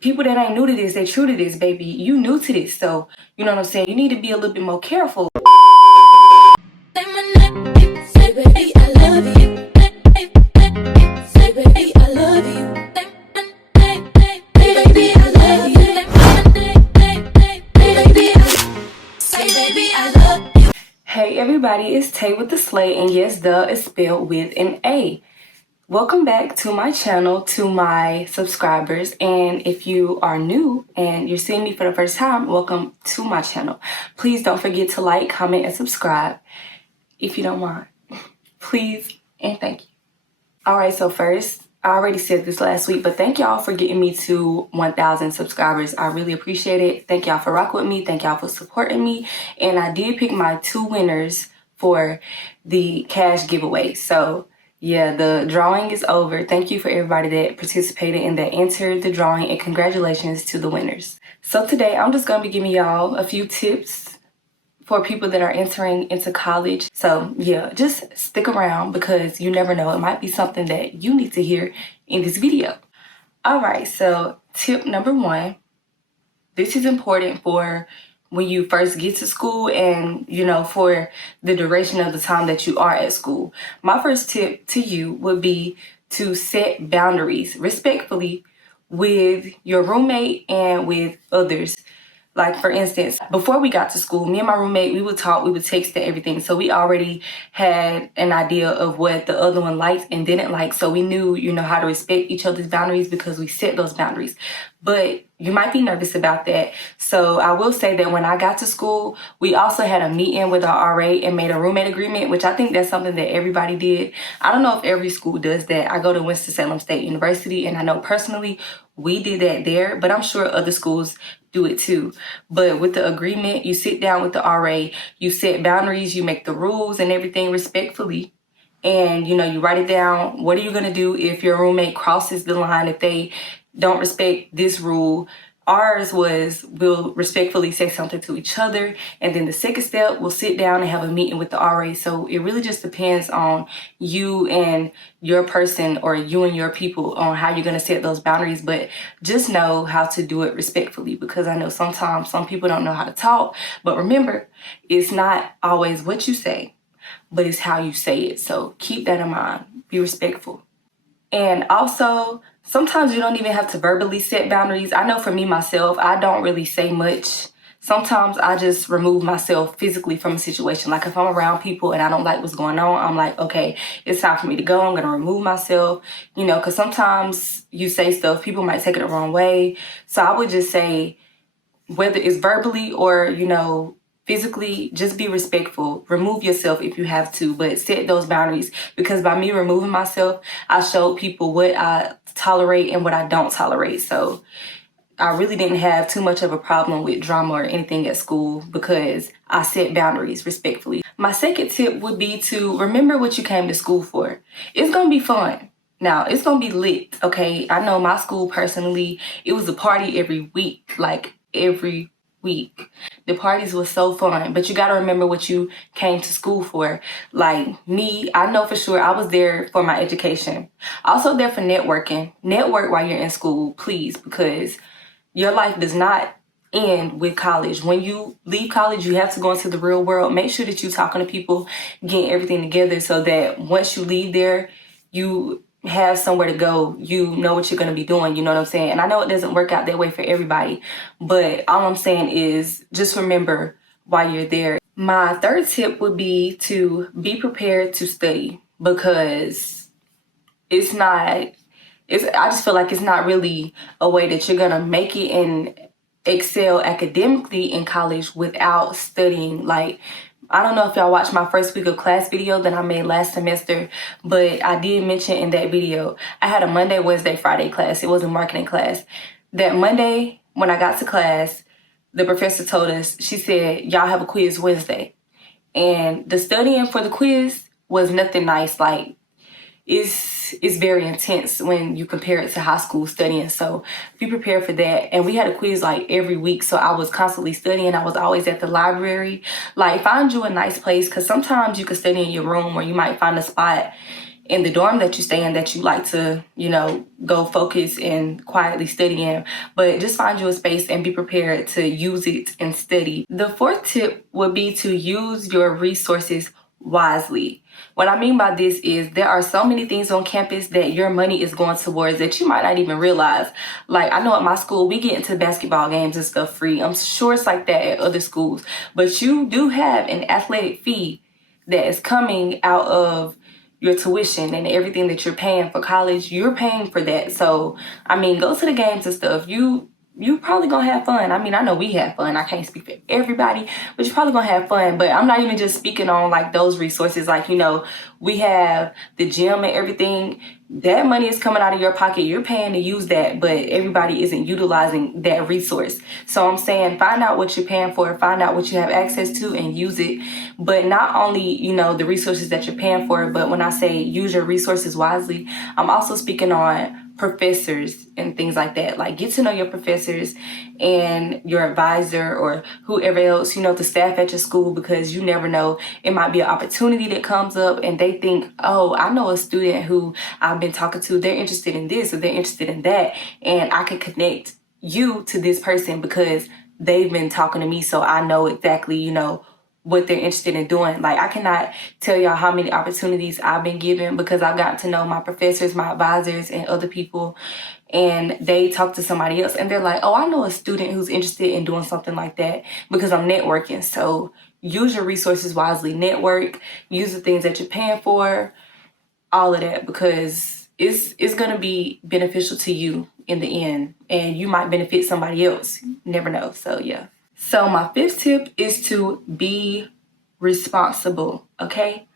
people that ain't new to this, they true to this, baby. You new to this, so you know what I'm saying? You need to be a little bit more careful. Say baby, I love you. Say baby, I love you. Baby, I love you. Say baby, I love you. Hey everybody, it's Tay with the Slay, and yes, the is spelled with an A. Welcome back to my channel, to my subscribers, and if you are new and you're seeing me for the first time, welcome to my channel. Please don't forget to like, comment, and subscribe if you don't mind. Please and thank you. Alright, so first, I already said this last week, but thank y'all for getting me to 1,000 subscribers. I really appreciate it. Thank y'all for rocking with me. Thank y'all for supporting me. And I did pick my 2 winners for the cash giveaway. So yeah, the drawing is over. Thank you for everybody that participated and that entered the drawing, and congratulations to the winners. So today I'm just going to be giving y'all a few tips for people that are entering into college. So yeah, just stick around because you never know. It might be something that you need to hear in this video. All right, so tip number 1. This is important for when you first get to school and, you know, for the duration of the time that you are at school. My first tip to you would be to set boundaries respectfully with your roommate and with others. Like, for instance, before we got to school, me and my roommate, we would talk, we would text and everything. So we already had an idea of what the other one liked and didn't like. So we knew, you know, how to respect each other's boundaries because we set those boundaries. But you might be nervous about that. So I will say that when I got to school, we also had a meeting with our RA and made a roommate agreement, which I think that's something that everybody did. I don't know if every school does that. I go to Winston-Salem State University, and I know personally we did that there, but I'm sure other schools do it too. But with the agreement, you sit down with the RA, you set boundaries, you make the rules and everything respectfully. And, you know, you write it down. What are you going to do if your roommate crosses the line, if they don't respect this rule? Ours was, we'll respectfully say something to each other. And then the second step, we'll sit down and have a meeting with the RA. So it really just depends on you and your person, or you and your people, on how you're going to set those boundaries. But just know how to do it respectfully, because I know sometimes some people don't know how to talk. But remember, it's not always what you say, but it's how you say it. So keep that in mind. Be respectful. And also, sometimes you don't even have to verbally set boundaries. I know for me, myself, I don't really say much. Sometimes I just remove myself physically from a situation. Like if I'm around people and I don't like what's going on, I'm like, okay, it's time for me to go. I'm going to remove myself, you know, because sometimes you say stuff, people might take it the wrong way. So I would just say, whether it's verbally or, you know, physically, just be respectful. Remove yourself if you have to, but set those boundaries, because by me removing myself, I showed people what I tolerate and what I don't tolerate. So I really didn't have too much of a problem with drama or anything at school because I set boundaries respectfully. My second tip would be to remember what you came to school for. It's going to be fun. Now, it's going to be lit, okay? I know my school personally, it was a party every week, like every week. The parties were so fun, but you got to remember what you came to school for. Like me, I know for sure I was there for my education. Also there for networking. Network while you're in school, please, because your life does not end with college. When you leave college, you have to go into the real world. Make sure that you're talking to people, getting everything together so that once you leave there, you have somewhere to go. You know what you're going to be doing. You know what I'm saying? And I know it doesn't work out that way for everybody, but all I'm saying is just remember while you're there. My third tip would be to be prepared to study, because I just feel like it's not really a way that you're going to make it and excel academically in college without studying. Like, I don't know if y'all watched my first week of class video that I made last semester, but I did mention in that video, I had a Monday, Wednesday, Friday class. It was a marketing class. That Monday, when I got to class, the professor told us, she said, y'all have a quiz Wednesday. And the studying for the quiz was nothing nice. Like, it's very intense when you compare it to high school studying. So be prepared for that. And we had a quiz like every week, so I was constantly studying. I was always at the library. Like, find you a nice place, because sometimes you can study in your room, or you might find a spot in the dorm that you stay in that you like to, go focus and quietly study in. But just find you a space and be prepared to use it and study. The fourth tip would be to use your resources wisely. What I mean by this is there are so many things on campus that your money is going towards that you might not even realize. Like, I know at my school, we get into basketball games and stuff free. I'm sure it's like that at other schools. But you do have an athletic fee that is coming out of your tuition and everything that you're paying for college. You're paying for that. So, I mean, go to the games and stuff. You probably gonna have fun. I mean, I know we have fun. I can't speak for everybody, but you're probably gonna have fun. But I'm not even just speaking on like those resources. Like, we have the gym and everything. That money is coming out of your pocket. You're paying to use that, but everybody isn't utilizing that resource. So I'm saying find out what you're paying for, find out what you have access to and use it. But not only, the resources that you're paying for, but when I say use your resources wisely, I'm also speaking on professors and things like that. Like, get to know your professors and your advisor or whoever else, the staff at your school, because you never know. It might be an opportunity that comes up and they think, oh, I know a student who I've been talking to. They're interested in this or they're interested in that. And I can connect you to this person because they've been talking to me. So I know exactly, what they're interested in doing. Like, I cannot tell y'all how many opportunities I've been given because I've gotten to know my professors, my advisors, and other people, and they talk to somebody else and they're like, oh, I know a student who's interested in doing something like that because I'm networking. So use your resources wisely, network, use the things that you're paying for, all of that, because it's going to be beneficial to you in the end, and you might benefit somebody else. You never know. So yeah. So my fifth tip is to be responsible, okay?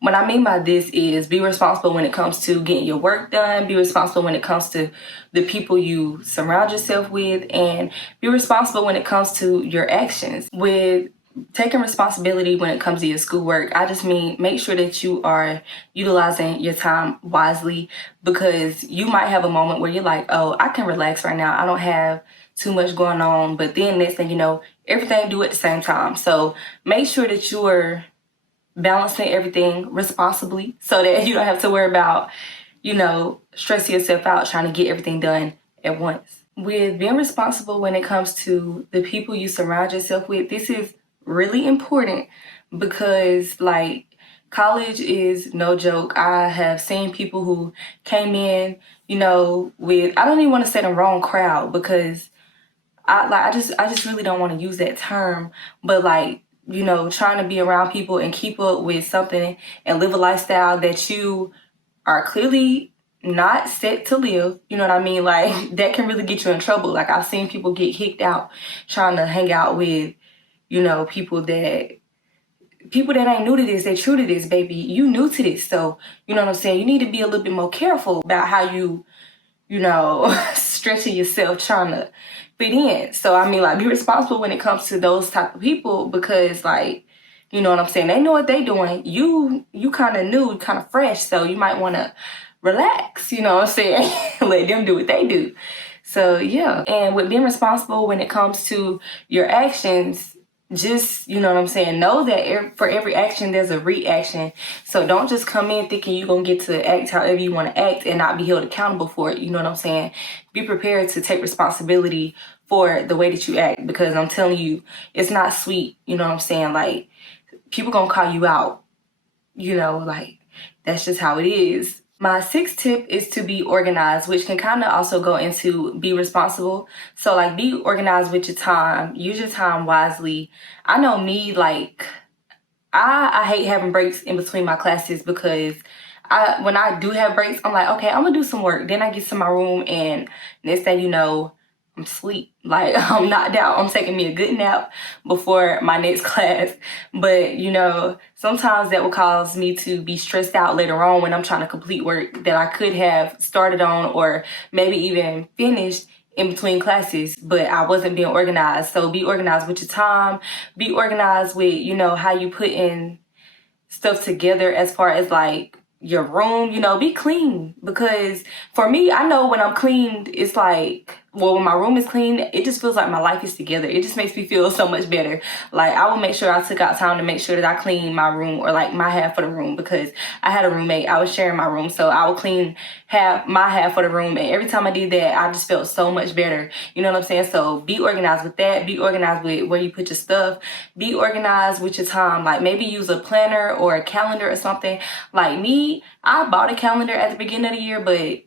What I mean by this is be responsible when it comes to getting your work done, be responsible when it comes to the people you surround yourself with, and be responsible when it comes to your actions. With taking responsibility when it comes to your schoolwork, I just mean make sure that you are utilizing your time wisely, because you might have a moment where you're like, oh, I can relax right now. I don't have too much going on. But then next thing you know, everything due at the same time. So make sure that you're balancing everything responsibly so that you don't have to worry about, stressing yourself out trying to get everything done at once. With being responsible when it comes to the people you surround yourself with, this is really important because, like, college is no joke. I have seen people who came in, with, I don't even want to say the wrong crowd because I just really don't want to use that term, but like, trying to be around people and keep up with something and live a lifestyle that you are clearly not set to live. You know what I mean? Like, that can really get you in trouble. Like, I've seen people get kicked out trying to hang out with, people that ain't new to this. They're true to this, baby. You new to this. So, you know what I'm saying? You need to be a little bit more careful about how you stretching yourself trying to fit in. So, I mean, like, be responsible when it comes to those type of people because, like, you know what I'm saying? They know what they doing. You kind of new, kind of fresh, so you might want to relax, you know what I'm saying? Let them do what they do. So, yeah. And with being responsible when it comes to your actions, just, you know what I'm saying, know that for every action, there's a reaction. So don't just come in thinking you're going to get to act however you want to act and not be held accountable for it. You know what I'm saying? Be prepared to take responsibility for the way that you act, because I'm telling you, it's not sweet. You know what I'm saying? Like, people going to call you out. Like, that's just how it is. My sixth tip is to be organized, which can kind of also go into be responsible. So, like, be organized with your time. Use your time wisely. I know me, like, I hate having breaks in between my classes because when I do have breaks, I'm like, okay, I'm going to do some work. Then I get to my room and next thing you know, I'm asleep. Like, I'm knocked out. I'm taking me a good nap before my next class. But, sometimes that will cause me to be stressed out later on when I'm trying to complete work that I could have started on or maybe even finished in between classes, but I wasn't being organized. So be organized with your time. Be organized with, how you put in stuff together as far as, like, your room, be clean. Because for me, I know when I'm cleaned, it's like when my room is clean, it just feels like my life is together. It just makes me feel so much better. Like, I will make sure I took out time to make sure that I clean my room, or like my half of the room, because I had a roommate. I was sharing my room, so I would clean my half of the room, and every time I did that, I just felt so much better. You know what I'm saying? So be organized with that. Be organized with where you put your stuff. Be organized with your time. Like, maybe use a planner or a calendar or something. Like me, I bought a calendar at the beginning of the year, but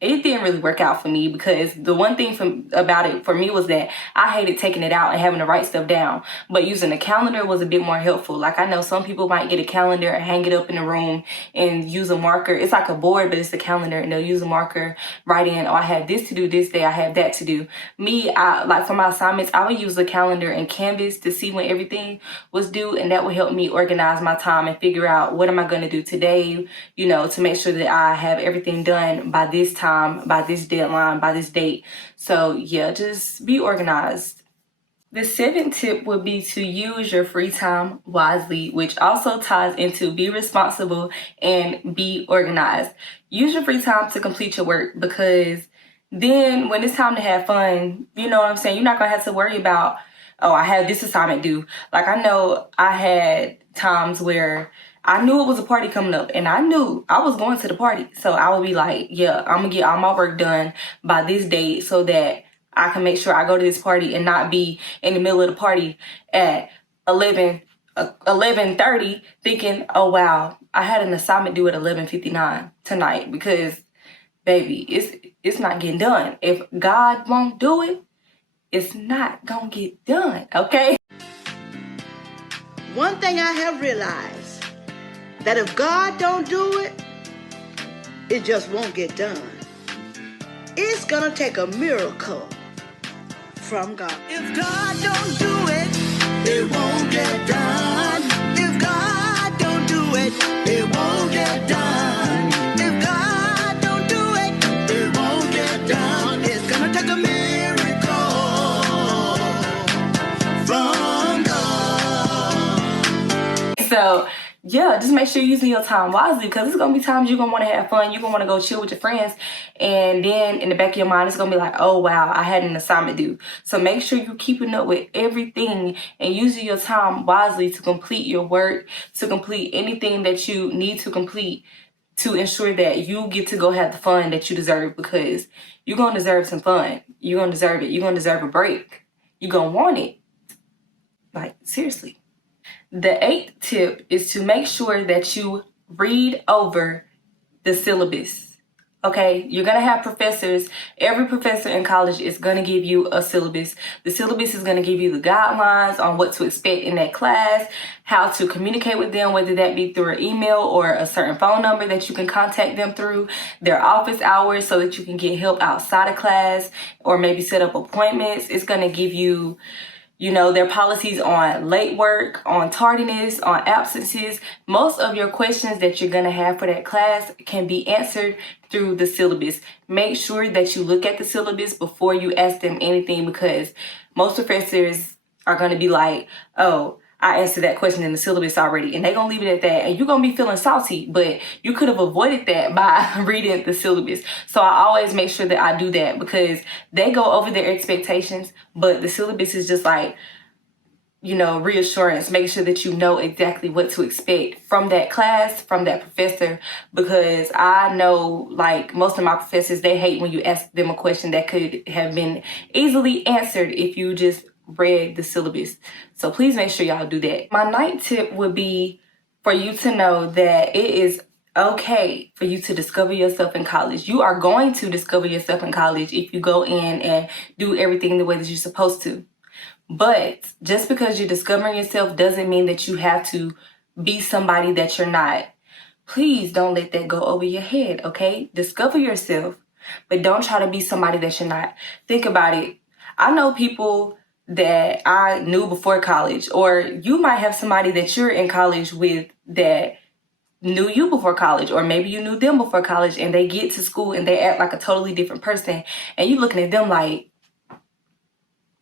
it didn't really work out for me, because the one thing about it for me was that I hated taking it out and having to write stuff down. But using a calendar was a bit more helpful. Like, I know some people might get a calendar and hang it up in the room and use a marker. It's like a board, but it's a calendar, and they'll use a marker, write in, oh, I have this to do this day, I have that to do. Me, like for my assignments, I would use a calendar and Canvas to see when everything was due, and that would help me organize my time and figure out what am I going to do today, you know, to make sure that I have everything done by this time, by this deadline, by this date. So yeah, just be organized. The 7th tip would be to use your free time wisely, which also ties into be responsible and be organized. Use your free time to complete your work, because then when it's time to have fun, you know what I'm saying, you're not gonna have to worry about, oh, I have this assignment due. Like, I know I had times where I knew it was a party coming up, and I knew I was going to the party. So I would be like, yeah, I'm gonna get all my work done by this date so that I can make sure I go to this party and not be in the middle of the party at 11:30 thinking, oh wow, I had an assignment due at 11:59 tonight, because baby, it's not getting done. If God won't do it, it's not gonna get done, okay? One thing I have realized, that if God don't do it, it just won't get done. It's gonna take a miracle from God. If God don't do it, it won't get done. If God don't do it, it won't get done. If God don't do it, it won't get done. It's gonna take a miracle from God. So yeah, just make sure you're using your time wisely, because it's gonna be times you're gonna want to have fun, you're gonna want to go chill with your friends, and then in the back of your mind it's gonna be like, oh wow, I had an assignment due. So make sure you're keeping up with everything and using your time wisely to complete your work, to complete anything that you need to complete, to ensure that you get to go have the fun that you deserve, because you're gonna deserve some fun. You're gonna deserve it. You're gonna deserve a break. You're gonna want it. Like, seriously. The 8th tip is to make sure that you read over the syllabus. Okay, you're gonna have professors. Every professor in college is gonna give you a syllabus. The syllabus is gonna give you the guidelines on what to expect in that class, how to communicate with them, whether that be through an email or a certain phone number that you can contact them through, their office hours so that you can get help outside of class, or maybe set up appointments. It's gonna give you, you know, their policies on late work, on tardiness, on absences. Most of your questions that you're going to have for that class can be answered through the syllabus. Make sure that you look at the syllabus before you ask them anything, because most professors are going to be like, oh, I answered that question in the syllabus already, and they're going to leave it at that, and you're going to be feeling salty, but you could have avoided that by reading the syllabus. So I always make sure that I do that, because they go over their expectations, but the syllabus is just like, you know, reassurance, making sure that you know exactly what to expect from that class, from that professor, because I know, like, most of my professors, they hate when you ask them a question that could have been easily answered if you just read the syllabus. So please make sure y'all do that. My 9th tip would be for you to know that it is okay for you to discover yourself in college. You are going to discover yourself in college if you go in and do everything the way that you're supposed to. But just because you're discovering yourself doesn't mean that you have to be somebody that you're not. Please don't let that go over your head, okay? Discover yourself, but don't try to be somebody that you're not. Think about it. I know people that I knew before college, or you might have somebody that you're in college with that knew you before college, or maybe you knew them before college, and they get to school and they act like a totally different person, and you looking at them like,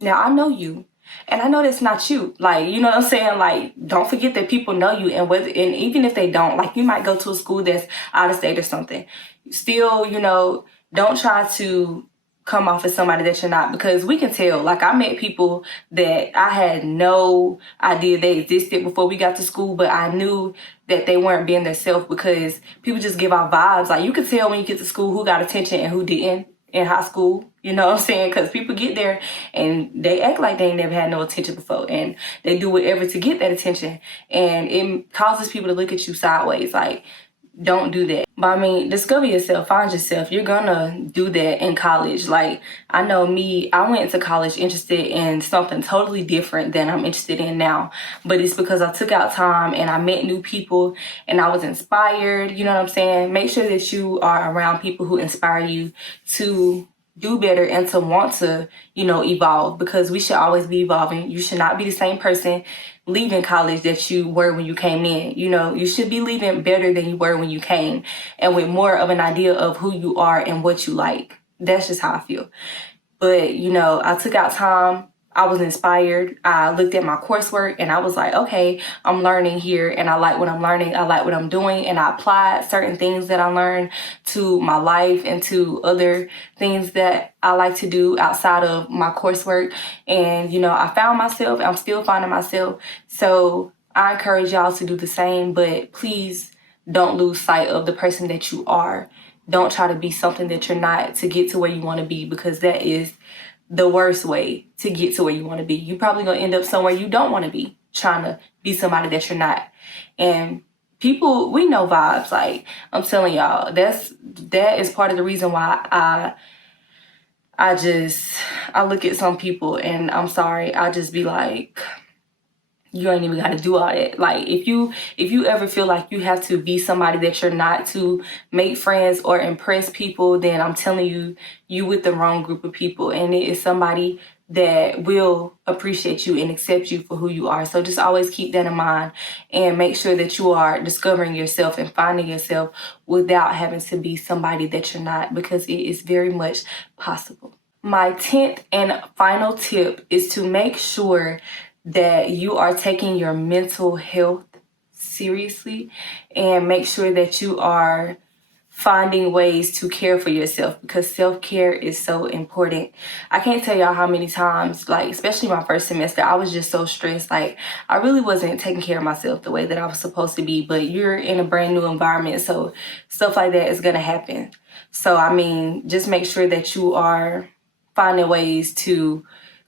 now I know you, and I know that's not you. Like, you know what I'm saying? Like, don't forget that people know you, and even if they don't, like, you might go to a school that's out of state or something. Still, you know, don't try to come off as somebody that you're not, because we can tell. Like, I met people that I had no idea they existed before we got to school, but I knew that they weren't being themselves, because people just give out vibes. Like, you can tell when you get to school who got attention and who didn't in high school. You know what I'm saying? Because people get there and they act like they ain't never had no attention before, and they do whatever to get that attention, and it causes people to look at you sideways. Like, don't do that. But I mean, discover yourself, find yourself. You're gonna do that in college. Like, I know me, I went to college interested in something totally different than I'm interested in now. But it's because I took out time and I met new people and I was inspired. You know what I'm saying? Make sure that you are around people who inspire you to do better and to want to, evolve, because we should always be evolving. You should not be the same person leaving college that you were when you came in. You should be leaving better than you were when you came, and with more of an idea of who you are and what you like. That's just how I feel. But, I took out time. I was inspired. I looked at my coursework and I was like, okay, I'm learning here and I like what I'm learning. I like what I'm doing. And I applied certain things that I learned to my life and to other things that I like to do outside of my coursework. And, I found myself. I'm still finding myself. So I encourage y'all to do the same, but please don't lose sight of the person that you are. Don't try to be something that you're not to get to where you want to be, because that is the worst way to get to where you want to be. You're probably going to end up somewhere you don't want to be, trying to be somebody that you're not. And people, we know vibes. Like, I'm telling y'all, that is part of the reason why I look at some people and I'm sorry, I just be like, you ain't even got to do all that. Like, if you ever feel like you have to be somebody that you're not to make friends or impress people, then I'm telling you, you with the wrong group of people. And it is somebody that will appreciate you and accept you for who you are. So just always keep that in mind and make sure that you are discovering yourself and finding yourself without having to be somebody that you're not, because it is very much possible. My 10th and final tip is to make sure that you are taking your mental health seriously, and make sure that you are finding ways to care for yourself, because self-care is so important. I can't tell y'all how many times, like, especially my first semester, I was just so stressed. Like, I really wasn't taking care of myself the way that I was supposed to be, but you're in a brand new environment, so stuff like that is going to happen. So, I mean, just make sure that you are finding ways to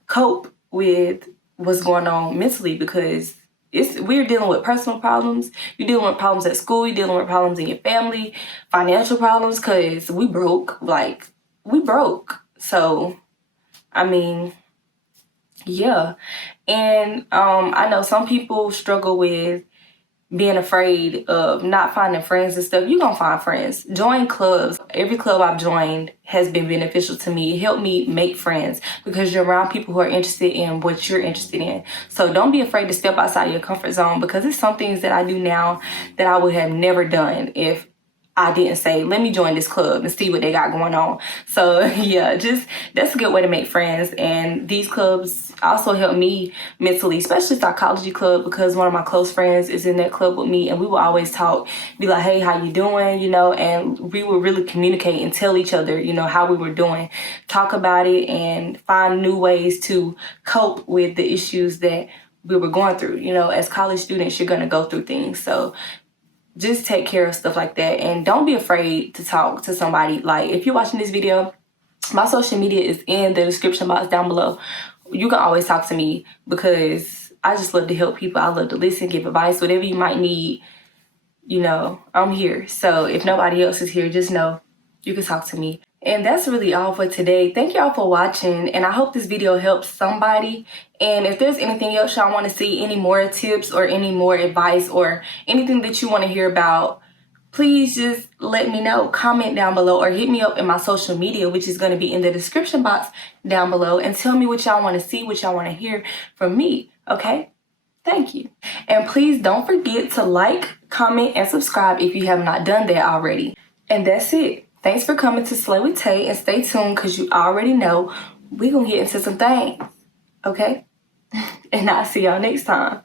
cope with what's going on mentally, because we're dealing with personal problems. You're dealing with problems at school. You're dealing with problems in your family, financial problems, because we broke. Like, we broke. So, I mean, yeah. And I know some people struggle with being afraid of not finding friends and stuff. You're gonna find friends. Join clubs. Every club I've joined has been beneficial to me. It helped me make friends, because you're around people who are interested in what you're interested in. So don't be afraid to step outside your comfort zone, because it's some things that I do now that I would have never done if I didn't say, let me join this club and see what they got going on. So yeah, that's a good way to make friends. And these clubs also help me mentally, especially psychology club, because one of my close friends is in that club with me, and we will always talk, be like, hey, how you doing? And we will really communicate and tell each other, how we were doing, talk about it, and find new ways to cope with the issues that we were going through. As college students, you're going to go through things. So just take care of stuff like that, and don't be afraid to talk to somebody. Like, if you're watching this video, my social media is in the description box down below. You can always talk to me, because I just love to help people. I love to listen, give advice, whatever you might need. I'm here. So if nobody else is here, just know you can talk to me. And that's really all for today. Thank y'all for watching, and I hope this video helps somebody. And if there's anything else y'all want to see, any more tips or any more advice or anything that you want to hear about, please just let me know. Comment down below or hit me up in my social media, which is going to be in the description box down below, and tell me what y'all want to see, what y'all want to hear from me, okay? Thank you. And please don't forget to like, comment, and subscribe if you have not done that already. And that's it. Thanks for coming to Slay with Tay, and stay tuned, because you already know we're going to get into some things, okay? And I'll see y'all next time.